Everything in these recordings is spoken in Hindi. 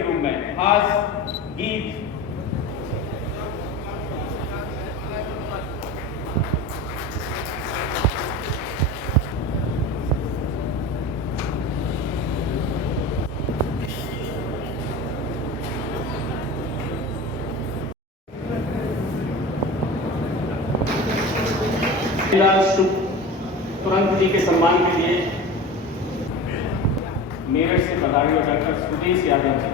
के रूप में खास गीत तुरंत जी के सम्मान के लिए मेरठ से पधारे और डॉक्टर सुदेश यादव जी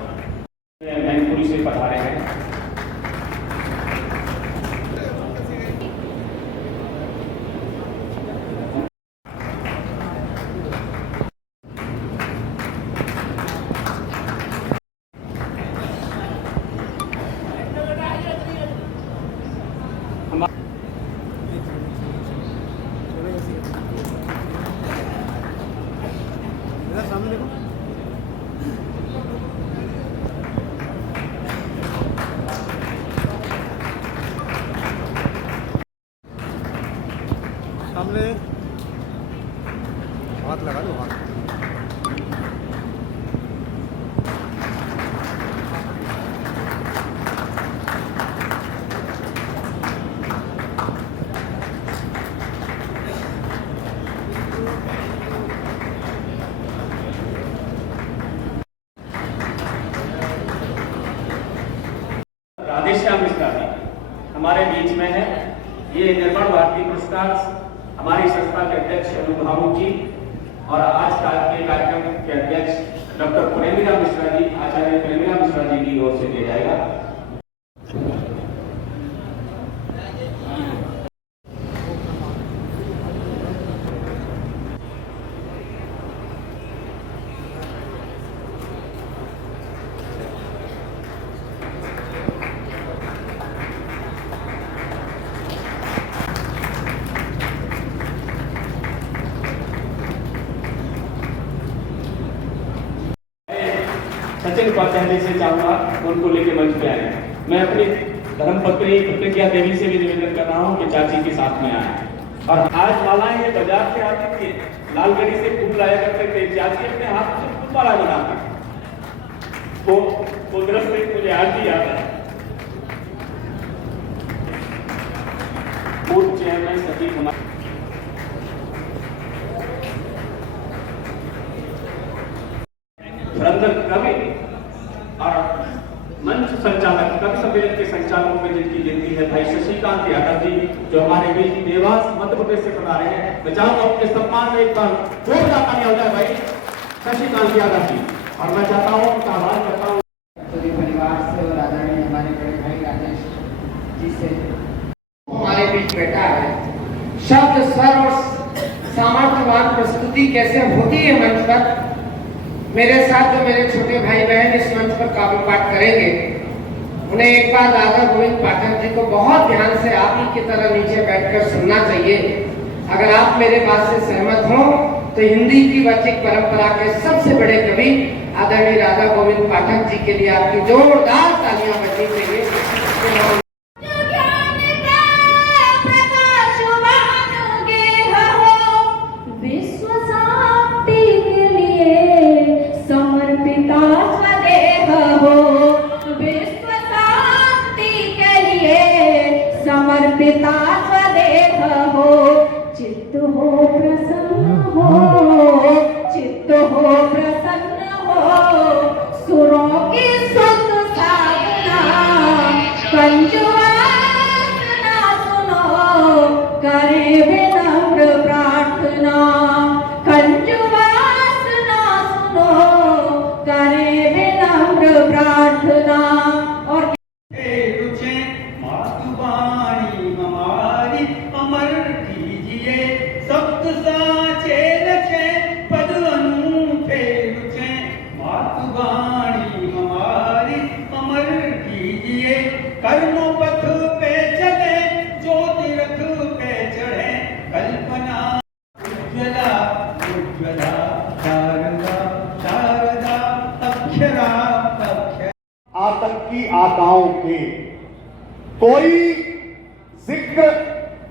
मैनपुरी से पधारे हैं। सामने देखो, सामने हाथ लगा लो, हाथ। राधेश्याम मिश्रा जी हमारे बीच में है। ये निर्माण भारती पुरस्कार हमारी संस्था के अध्यक्ष अनुभावु जी और आज के कार्यक्रम के अध्यक्ष डॉक्टर प्रेमीराम मिश्रा जी, आचार्य प्रेमीराम मिश्रा जी की ओर से दिया जाएगा। सचिन उपाध्याय से चाहूंगा उनको लेके मंच पे आए। मैं अपनी धर्मपत्नी प्रतिज्ञा देवी से भी निवेदन कर रहा हूँ कि चाची के साथ में आए। और आज मालाएं ये बाजार से आती थी, लालगढ़ी से फूल लाया करते थे, चाची अपने हाथ से फूल माला बनाती। तो कुदरत से मुझे आज भी याद है। पूर्व चेयरमैन सचिव कुमार कवि और मंच संचालक कवि सम्मेलन के संचालकों में जिनकी गिनती है भाई शशिकांत यादव जी, जो हमारे बीच देवास मध्य प्रदेश से बता रहे हैं। मैं चाहूंगा उनके सम्मान में एक बार जोरदार ताली हो जाए भाई शशिकांत यादव जी। और मैं चाहता हूँ उनका आह्वान करता हूँ पूरे परिवार से और आदरणीय हमारे बड़े भाई राजेश जी से हमारे बीच बैठा है। शब्द स्वर और सामर्थ्यवान प्रस्तुति कैसे होती है मंच पर, मेरे साथ जो मेरे छोटे भाई बहन इस मंच पर काव्य पाठ करेंगे, उन्हें एक बार राधा गोविंद पाठक जी को बहुत ध्यान से आप ही की तरह नीचे बैठकर सुनना चाहिए। अगर आप मेरे बात से सहमत हो तो हिंदी की वाचिक परंपरा के सबसे बड़े कवि आदरणीय राधा गोविंद पाठक जी के लिए आपकी जोरदार तालियां बजनी चाहिए। समर्पिता स्वदेह हो, चित्त हो प्रसन्न हो, चित्त हो प्रसन्न हो, सुरों की सुत साधना कंजुआसना सुनो, करे विनम्र प्रार्थना कंजुआसना सुनो, करे विनम्र प्रार्थना। और कर्मों पथ पे चले, ज्योति रथ पे चढ़े, कल्पना उज्ज्वला उज्ज्वला, शारदा शारदा, अक्षरा अक्षरा। आतंकी आकाओं के कोई जिक्र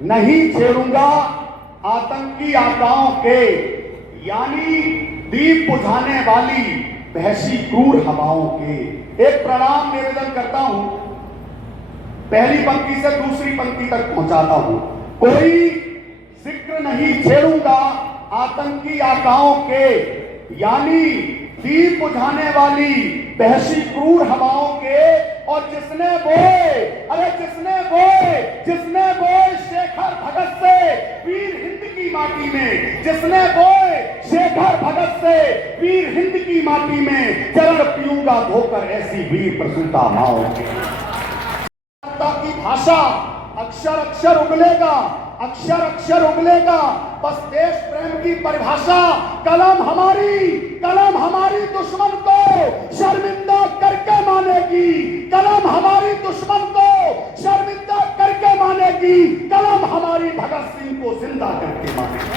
नहीं छेड़ूंगा। आतंकी आकाओं के यानी दीप बुझाने वाली बहसी क्रूर हवाओं के। एक प्रणाम निवेदन करता हूं, पहली पंक्ति से दूसरी पंक्ति तक पहुंचाता हूं। कोई जिक्र नहीं छेड़ूंगा आतंकी आकाओं के, यानी दीप बुझाने वाली बहसी क्रूर हवाओं के। और जिसने बोए शेखर भगत से वीर हिंद की माटी में, जिसने बोए शेखर भगत से वीर हिंद की माटी में, चरण पीऊंगा धोकर ऐसी वीर प्रसूता माओ के। की भाषा अक्षर अक्षर उगलेगा, अक्षर अक्षर उगलेगा, बस देश प्रेम की परिभाषा कलम हमारी दुश्मन को शर्मिंदा करके मानेगी, कलम हमारी दुश्मन को शर्मिंदा करके मानेगी, कलम हमारी भगत सिंह को जिंदा करके मानेगी।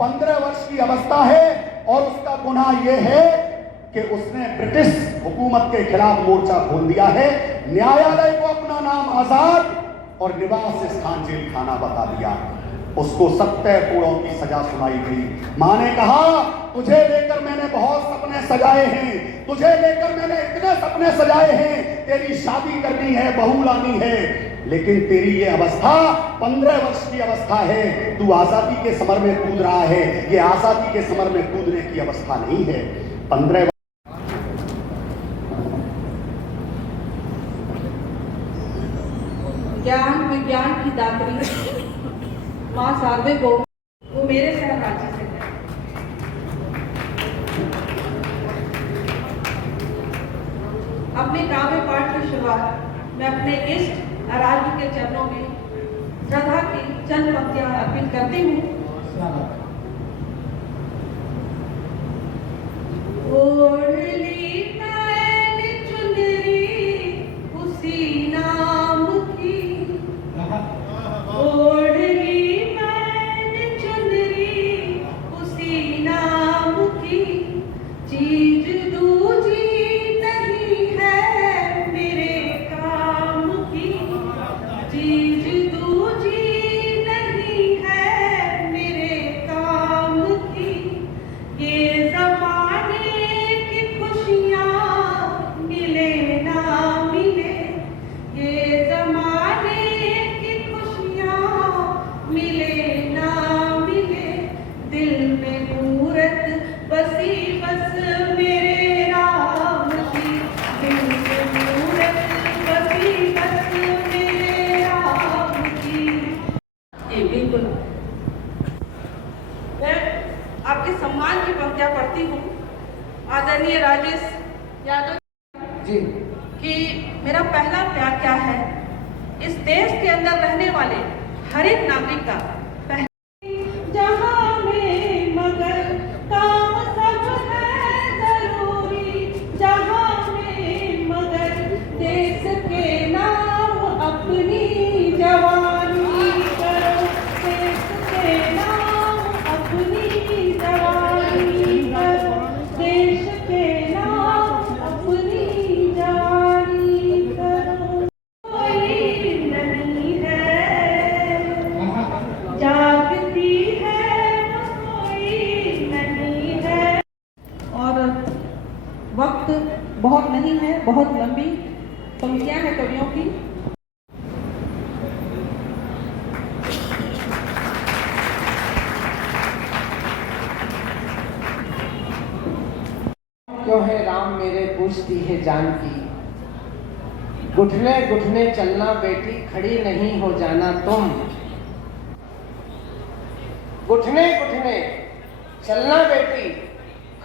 15 वर्ष की अवस्था है और उसका गुनाह यह है कि उसने ब्रिटिश हुकूमत के खिलाफ मोर्चा खोल दिया है, न्यायालय को अपना नाम आजाद और निवास स्थान जेल खाना बता दिया। उसको 70 कोड़ों की सजा सुनाई गई। मां ने कहा, तुझे लेकर मैंने बहुत सपने सजाए हैं, तुझे लेकर मैंने इतने सपने सजाए हैं, तेरी शादी करनी है, बहू लानी है, लेकिन तेरी ये अवस्था 15 वर्ष की अवस्था है, तू आजादी के समर में कूद रहा है, ये आजादी के समर में कूदने की अवस्था नहीं है। 15 ज्ञान विज्ञान की दात्री माँ शारदे को वो मेरे शहर रांची से है। अपने काव्य पाठ की शुरुआत मैं अपने इष्ट आराध्य के चरणों में श्रद्धा की चंद पंक्तियां अर्पित करती हूँ। ओढ़ ली मैंने चुनरी उसी नाम की, ओढ़ ली मैंने चुनरी उसी नाम की, चीज दूजी नहीं है मेरे काम की, चीज दूजी नहीं है मेरे काम की, ये ज़माने की खुशियाँ मिले ना मिले, ये ज़माने की खुशियाँ मिले ना मिले, दिल में मूरत बसी बस मेरे राम की, दिल में मूरत बसी बस मेरे राम की। ये बिल्कुल मैं आपके सम्मान की पंक्तियां पढ़ती हूँ। आदरणीय राजेश यादव जी कि मेरा पहला प्यार क्या है, इस देश के अंदर रहने वाले हर एक नागरिक का जहाँ में मगर काम सब है जरूरी, जहाँ में मगर देश के नाम अपनी जवानी करो, देश के नाम अपनी जवानी करो, देश के नाम अपनी जवानी करो। कोई नहीं है जागती है कोई नहीं है। और वक्त बहुत नहीं है, बहुत लंबी पंक्तियां हैं कवियों की। क्यों है राम मेरे पूछती है जानकी, घुटने घुटने चलना बेटी खड़ी नहीं हो जाना तुम, घुटने घुटने चलना बेटी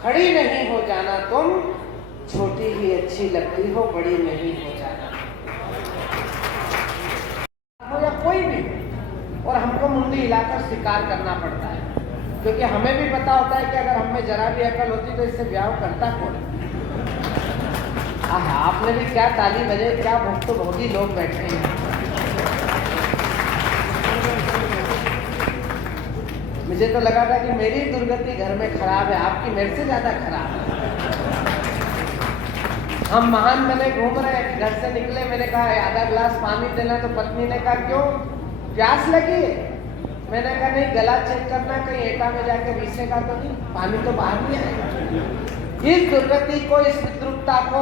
खड़ी नहीं हो जाना तुम, छोटी ही अच्छी लगती हो बड़ी नहीं हो जाना। हो या कोई भी, और हमको मुंडी हिलाकर स्वीकार करना पड़ता है, क्योंकि हमें भी पता होता है कि अगर हमें जरा भी अकल होती तो इससे ब्याह करता कौन। आपने भी क्या ताली बजे, क्या भुक्तभोगी लोग बैठे हैं। मुझे तो लगा था कि मेरी दुर्गति घर में खराब है, आपकी मेरे से ज्यादा खराब है। हम महान बने घूम रहे हैं, घर से निकले, मैंने कहा आधा गिलास पानी देना, तो पत्नी ने कहा क्यों, प्यास लगी है? मैंने कहा नहीं, गला चेक करना कहीं एटा में जाके विसेगा तो नहीं, पानी तो बाहर नहीं आएगा। इस दुर्गति को, इस विद्रुपता को,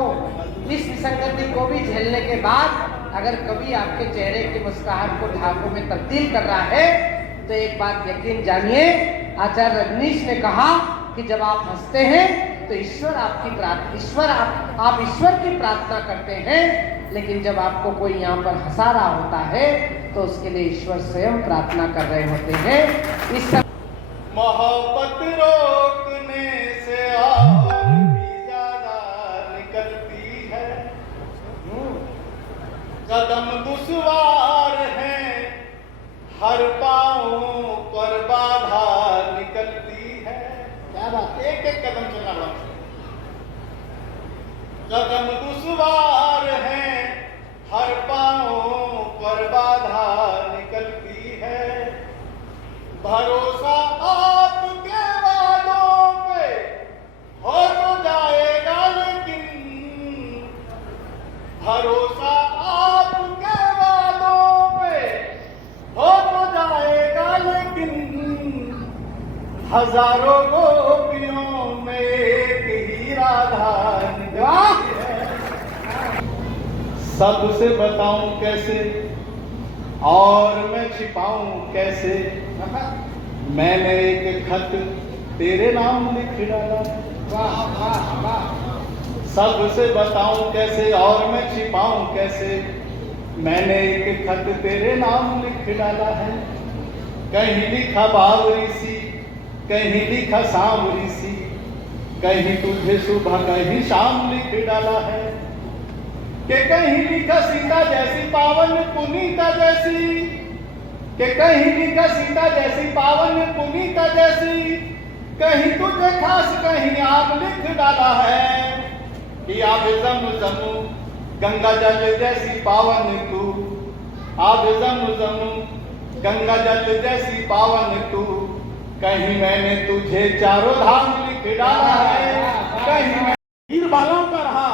इस विसंगति को भी झेलने के बाद अगर कभी आपके चेहरे की मुस्कुराहट को ढाकों में तब्दील कर रहा है तो एक बात यकीन जानिए, आचार्य रजनीश ने कहा कि जब आप हंसते हैं तो ईश्वर आपकी प्रार्थना, आप ईश्वर की प्रार्थना करते हैं, लेकिन जब आपको कोई यहाँ पर हंसा रहा होता है तो उसके लिए ईश्वर स्वयं प्रार्थना कर रहे होते हैं। इस सब मोहब्बत रोकने से और भी ज्यादा निकलती है, कदम दुश्वार है, हर पाँव पर बाधा निकलती है। क्या बात, एक एक कदम चलना बड़ा, कदम दुश्वार है, हर पाँव पर बाधा निकलती है, भरोसा आपके वादों पे हो तो जाएगा, लेकिन भरोसा आपके वादों पे हो तो जाएगा, लेकिन हजारों गोपियों में एक ही राधा निकलती है। सबसे बताऊं कैसे और मैं छिपाऊं कैसे, मैंने एक खत तेरे नाम लिख डाला। वाह वाह वाह, सबसे बताऊं कैसे और मैं छिपाऊं कैसे, मैंने एक खत तेरे नाम लिख डाला है। कहीं लिखा बावरी सी, कहीं लिखा सांवरी सी, कहीं तुझे सुबह कहीं शाम लिख डाला है। कि कहीं लिखा सीता जैसी पावन पुनीता जैसी, कि कहीं लिखा सीता जैसी पावन पुनीता जैसी, कहीं तुझे खास कहीं आम लिख डाला है। कि आब ज़म गंगा जल जैसी पावन तू, आब ज़म गंगा जल जैसी पावन तू, कहीं मैंने तुझे चारों धाम लिख डाला है। कहीं वीर बालाओं का रहा,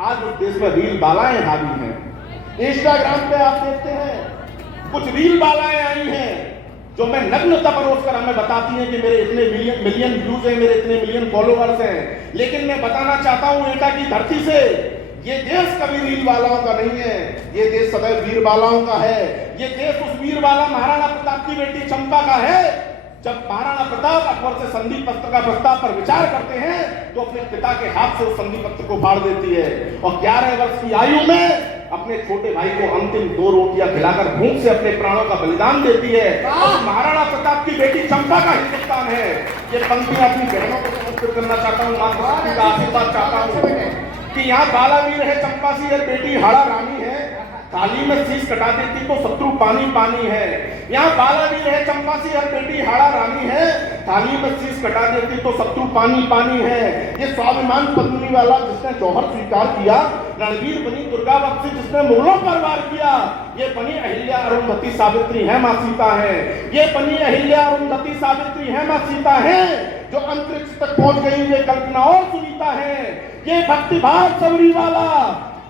आज उस देश में रील बालाएं हावी हैं। इंस्टाग्राम पे आप देखते हैं कुछ रील बालाएं आई हैं जो मैं नग्नता परोस कर हमें बताती हैं कि मेरे इतने मिलियन व्यूज हैं, मेरे इतने मिलियन फॉलोअर्स हैं। लेकिन मैं बताना चाहता हूं एटा की धरती से, ये देश कभी रील बालाओं का नहीं है, ये देश सदैव वीर बालाओं का है। ये देश उस वीर बाला महाराणा प्रताप की बेटी चंपा का है। जब महाराणा प्रताप अकबर से संधि पत्र का प्रस्ताव पर विचार करते हैं तो अपने पिता के हाथ से उस संधि पत्र को फाड़ देती है और 11 वर्ष की आयु में अपने छोटे भाई को अंतिम 2 रोटियां खिलाकर भूख से अपने प्राणों का बलिदान देती है। और महाराणा प्रताप की बेटी चंपा का हिंदुस्तान है। ये पंक्तियां अपनी बहनों को समर्पित करना चाहता हूँ, मां सरस्वती का आशीर्वाद चाहता हूँ कि यहाँ बालावीर है, चंपा सी है बेटी, हाड़ा रानी है, थाली में शीश कटा देती तो शत्रु पानी पानी है। यहाँ बालावीर है, चंपा सी हर बेटी, हाड़ा रानी है, थाली में शीश कटा देती तो शत्रु पानी पानी है। ये स्वाभिमान पत्नी वाला जिसने जौहर स्वीकार किया, रणवीर बनी दुर्गा बख्शी जिसने मुगलों पर वार किया, ये बनी अहिल्या अरुंधति सावित्री है, मां सीता है। ये बनी अहिल्या अरुंधति सावित्री है, मां सीता है। जो अंतरिक्ष तक पहुंच गई वे कल्पना और सुनीता है। ये भक्तिभाव सबरी वाला,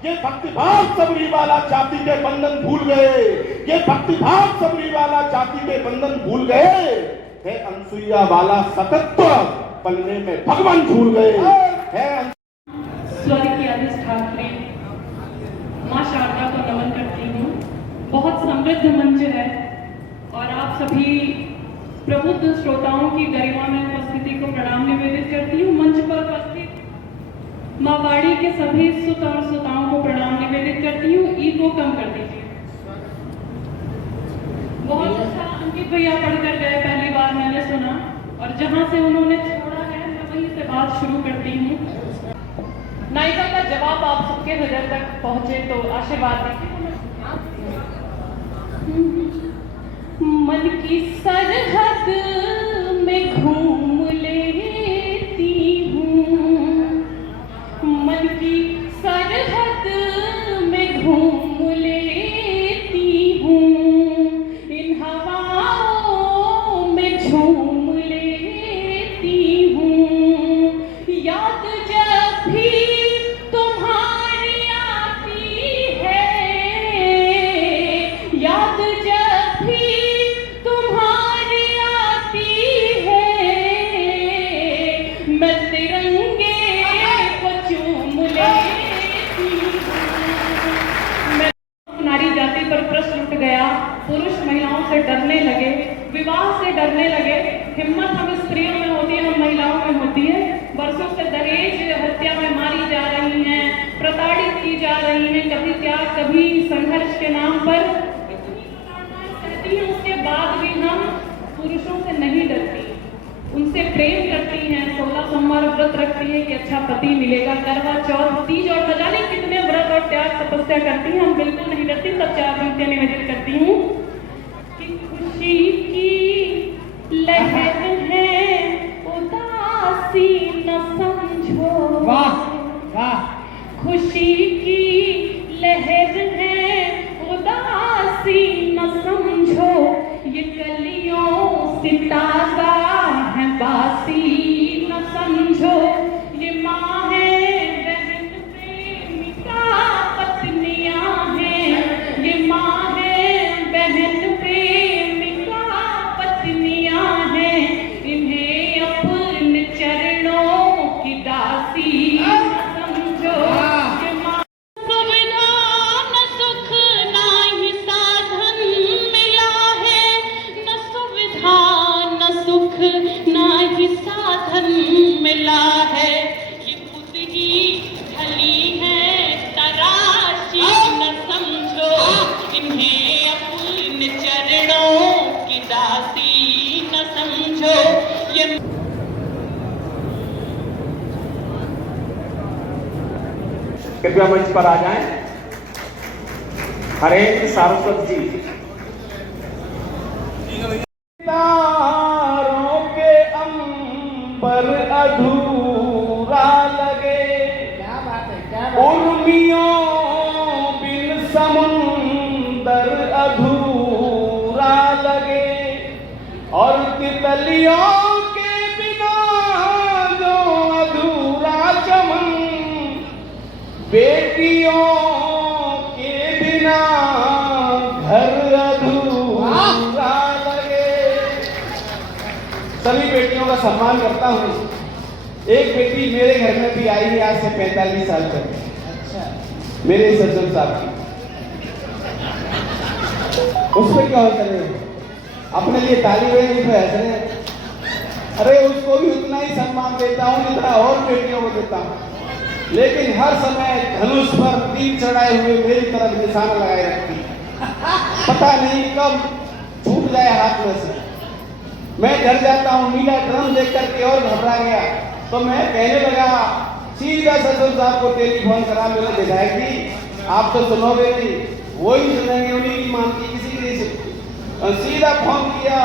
ये भक्तिभाव सबरी वाला जाति के बंधन भूल गए। ये भक्तिभाव सबरी वाला जाति के बंधन भूल गए। है अनसुईया वाला सतत्व पलने में भगवान भूल गए। है स्वर्गीय अधिष्ठात्री माँ शारदा को नमन करती हूँ। बहुत समृद्ध मंच है और आप सभी प्रबुद्ध श्रोताओं की गरिमा में उपस्थिति को प्रणाम निवेदित करती हूँ। मंच पर उपस्थित माँ वाणी के सभी सुत और सुताओं को प्रणाम निवेदित करती हूँ। ईगो कम कर दीजिए। बहुत अच्छा अंकित भैया पढ़कर गए, पहली बार मैंने सुना और जहां से उन्होंने छोड़ा है मैं वहीं से बात शुरू करती हूँ। नायिका का जवाब आप सबके नजर तक पहुंचे तो आशीर्वाद दीजिए। मन की सरहद में घूम लेती हूँ, मन की सरहद में घूम लेती हूँ, इन हवाओं में झूम लेती हूँ। याद जब भी तुम्हारी आती है, याद जब भी तुम्हारी करने लगे। हिम्मत हम स्त्रियों में होती है, हम महिलाओं में होती है। वर्षों से दहेज हत्या में मारी जा रही हैं, प्रताड़ित की जा रही हैं, कभी त्याग कभी संघर्ष के नाम पर कहती हैं। उसके बाद भी हम पुरुषों से नहीं डरती, उनसे प्रेम करती हैं, 16 सोमवार व्रत रखती है कि अच्छा पति मिलेगा, करवा चौथ, तीज और न जाने कितने व्रत और त्याग तपस्या करती हैं। हम बिल्कुल नहीं डरती। तब 4 पंक्तियां निवेदित करती हूँ कि खुशी की लहर है उदासी न समझो, वाह वाह, खुशी की लहर है उदासी न समझो, ये कलियों से ताजा है बासी न समझो, ये माँ है बहन प्रेमिका पत्नियाँ हैं, ये माँ है बहन प्रेमिका पत्नियाँ हैं, इन्हें अपने चरणों की दासी न समझो, ये माँ सुविधा न सुख ना ही साधन मिला है, न सुविधा न सुख ना ही साधन मिला है, ये खुद ही ढली है तराशी न समझो, इन्हें अपने चरणों की दासी न समझो, ये कृपया मंच पर आ जाएं। हरेंद्र सारस्वत जी। तारों के अंबर अधूरा लगे, क्या बात है, क्या बात है। उर्मियों बिन समुंदर अधूरा लगे, और तितलियों के बिना जो अधूरा चमन, बेटियों के बिना घर अधूरा लगे। सभी बेटियों का सम्मान करता हूँ। एक बेटी मेरे घर में भी आई है आज से 45 साल तक, अच्छा, मेरे सज्जन साहब की। उस पर क्या होता है, अपने लिए ताली बजाने पर हंस रहे हैं। अरे उसको भी उतना ही सम्मान देता हूँ जितना और बेटियों को देता हूँ, लेकिन हर समय धनुष पर तीर चढ़ाए हुए मेरी तरफ निशाना लगाए रखती है। पता नहीं कब छूट जाए हाथ में से। मैं घर जाता हूँ, नीला ड्रम देख करके और घबरा गया, तो मैं कहने लगा सीधा ससुर साहब को टेलीफोन करा, मेरे विधायक जी आप तो सुनोगे नहीं, वही सुनेंगे, उन्हीं की मानती, किसी की नहीं सुनती। और सीधा फोन किया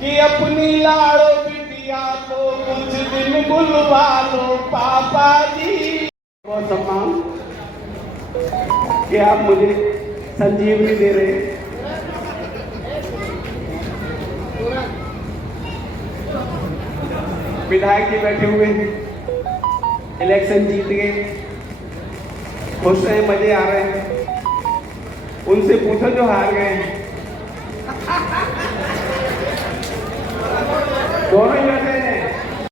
कि अपनी लाड़ो बिटिया को कुछ दिन बुलवा लो पापा जी। बहुत सम्मान कि आप मुझे संजीवनी दे रहे हैं। विधायक जी बैठे हुए हैं, इलेक्शन जीत गए, खुश हैं, मजे आ रहे हैं। उनसे पूछो जो हार गए हैं। दोनों ही